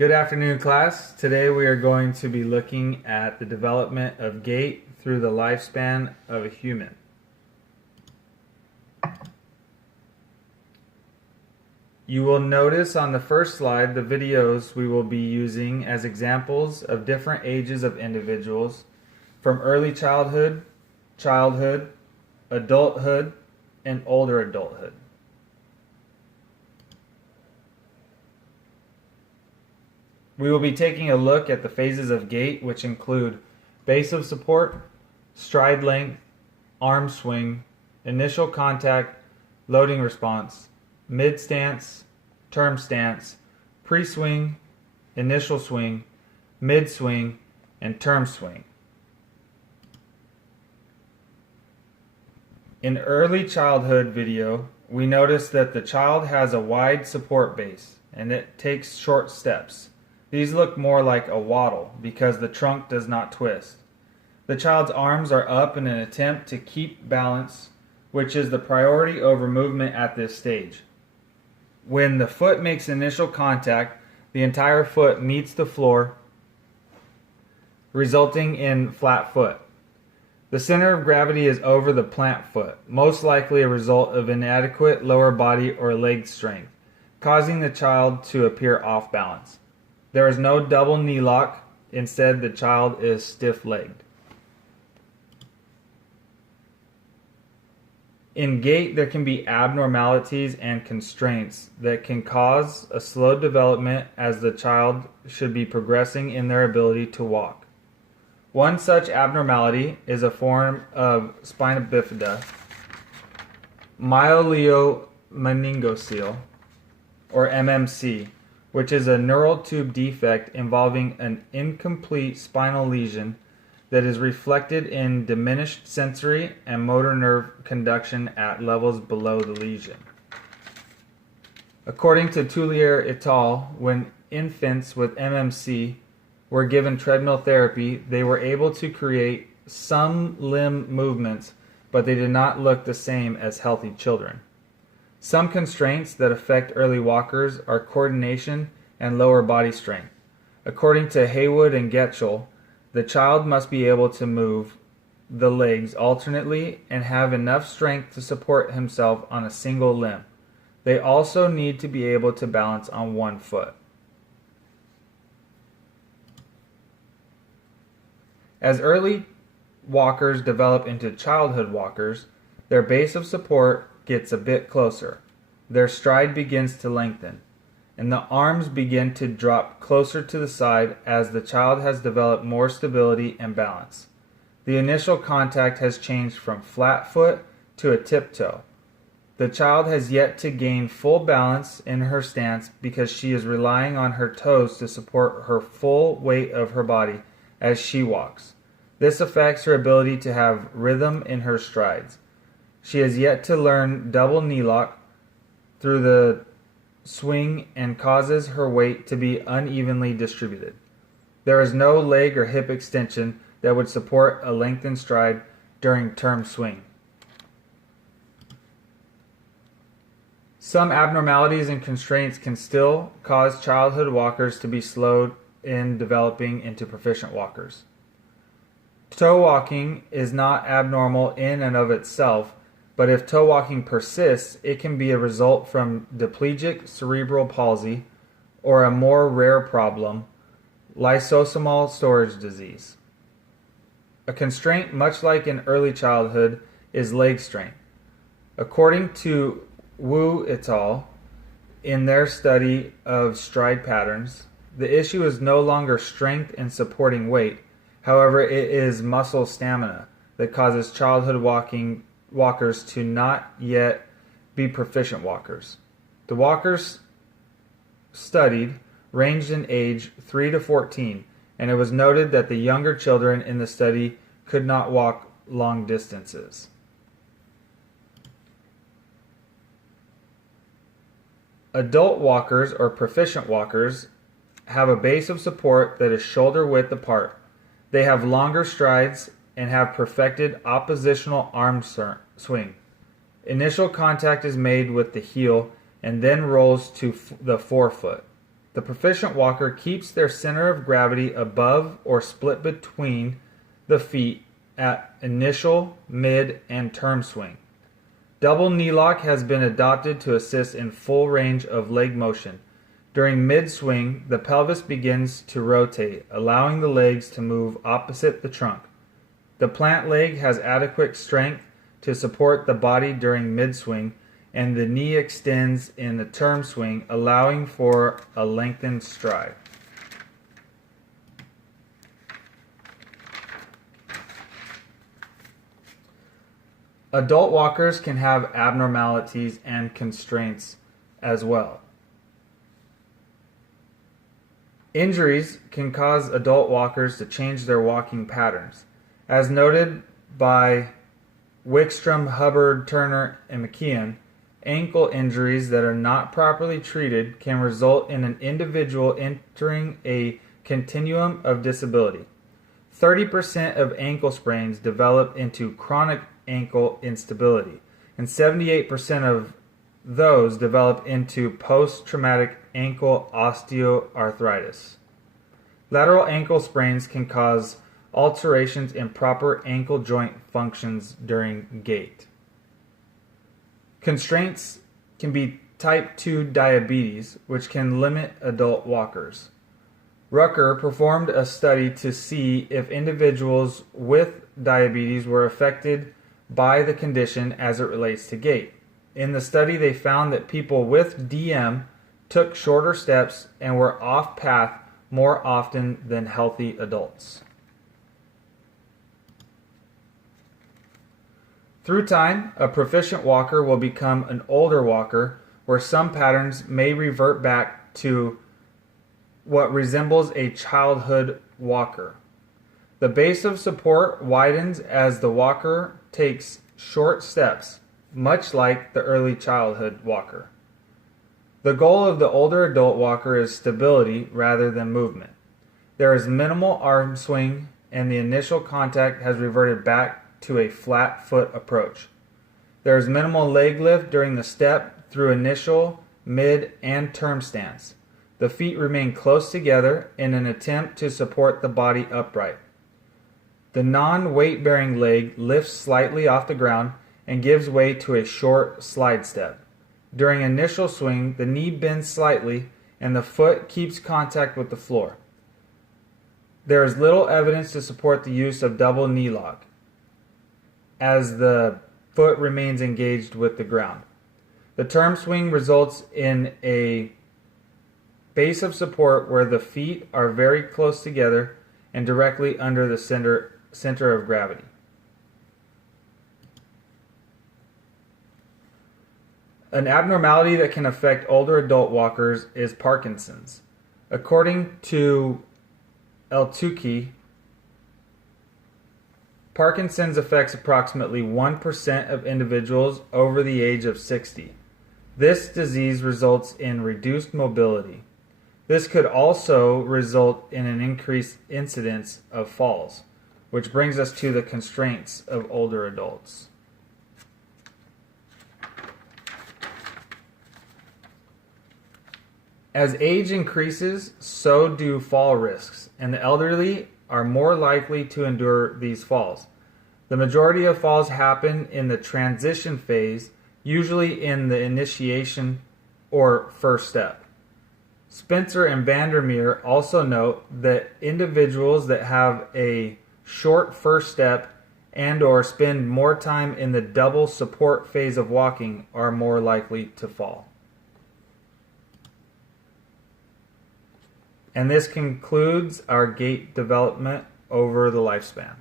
Good afternoon, class. Today we are going to be looking at the development of gait through the lifespan of a human. You will notice on the first slide the videos we will be using as examples of different ages of individuals from early childhood, adulthood, and older adulthood. We will be taking a look at the phases of gait, which include base of support, stride length, arm swing, initial contact, loading response, mid stance, term stance, pre-swing, initial swing, mid swing, and term swing. In early childhood video, we notice that the child has a wide support base and it takes short steps. These look more like a waddle because the trunk does not twist. The child's arms are up in an attempt to keep balance, which is the priority over movement at this stage. When the foot makes initial contact, the entire foot meets the floor, resulting in flat foot. The center of gravity is over the plant foot, most likely a result of inadequate lower body or leg strength, causing the child to appear off balance. There is no double knee lock. Instead, the child is stiff-legged. In gait, there can be abnormalities and constraints that can cause a slow development as the child should be progressing in their ability to walk. One such abnormality is a form of spina bifida, myeliomeningocele, or MMC, which is a neural tube defect involving an incomplete spinal lesion that is reflected in diminished sensory and motor nerve conduction at levels below the lesion. According to Tullier et al., when infants with MMC were given treadmill therapy, they were able to create some limb movements, but they did not look the same as healthy children. Some constraints that affect early walkers are coordination and lower body strength. According to Haywood and Getchell, the child must be able to move the legs alternately and have enough strength to support himself on a single limb. They also need to be able to balance on one foot. As early walkers develop into childhood walkers, their base of support gets a bit closer. Their stride begins to lengthen, and the arms begin to drop closer to the side as the child has developed more stability and balance. The initial contact has changed from flat foot to a tiptoe. The child has yet to gain full balance in her stance because she is relying on her toes to support her full weight of her body as she walks. This affects her ability to have rhythm in her strides. She has yet to learn double knee lock through the swing and causes her weight to be unevenly distributed. There is no leg or hip extension that would support a lengthened stride during term swing. Some abnormalities and constraints can still cause childhood walkers to be slowed in developing into proficient walkers. Toe walking is not abnormal in and of itself, but if toe walking persists, it can be a result from diplegic cerebral palsy or a more rare problem, lysosomal storage disease. A constraint, much like in early childhood, is leg strength. According to Wu et al., in their study of stride patterns, the issue is no longer strength in supporting weight. However, it is muscle stamina that causes childhood walkers to not yet be proficient walkers. The walkers studied ranged in age 3 to 14, and it was noted that the younger children in the study could not walk long distances. Adult walkers or proficient walkers have a base of support that is shoulder width apart. They have longer strides and have perfected oppositional arm swing. Initial contact is made with the heel and then rolls to the forefoot. The proficient walker keeps their center of gravity above or split between the feet at initial, mid, and term swing. Double knee lock has been adopted to assist in full range of leg motion. During mid-swing, the pelvis begins to rotate, allowing the legs to move opposite the trunk. The plant leg has adequate strength to support the body during mid-swing, and the knee extends in the term swing, allowing for a lengthened stride. Adult walkers can have abnormalities and constraints as well. Injuries can cause adult walkers to change their walking patterns. As noted by Wickstrom, Hubbard, Turner, and McKeon, ankle injuries that are not properly treated can result in an individual entering a continuum of disability. 30% of ankle sprains develop into chronic ankle instability, and 78% of those develop into post-traumatic ankle osteoarthritis. Lateral ankle sprains can cause alterations in proper ankle joint functions during gait. Constraints can be type 2 diabetes, which can limit adult walkers. Rucker performed a study to see if individuals with diabetes were affected by the condition as it relates to gait. In the study, they found that people with DM took shorter steps and were off path more often than healthy adults. Through time, a proficient walker will become an older walker, where some patterns may revert back to what resembles a childhood walker. The base of support widens as the walker takes short steps, much like the early childhood walker. The goal of the older adult walker is stability rather than movement. There is minimal arm swing, and the initial contact has reverted back to a flat foot approach. There is minimal leg lift during the step through initial, mid, and term stance. The feet remain close together in an attempt to support the body upright. The non-weight-bearing leg lifts slightly off the ground and gives way to a short slide step. During initial swing, the knee bends slightly and the foot keeps contact with the floor. There is little evidence to support the use of double knee lock, as the foot remains engaged with the ground. The term swing results in a base of support where the feet are very close together and directly under the center of gravity. An abnormality that can affect older adult walkers is Parkinson's. According to Eltucci, Parkinson's affects approximately 1% of individuals over the age of 60. This disease results in reduced mobility. This could also result in an increased incidence of falls, which brings us to the constraints of older adults. As age increases, so do fall risks, and the elderly are more likely to endure these falls. The majority of falls happen in the transition phase, usually in the initiation or first step. Spencer and Vandermeer also note that individuals that have a short first step and or spend more time in the double support phase of walking are more likely to fall. And this concludes our gait development over the lifespan.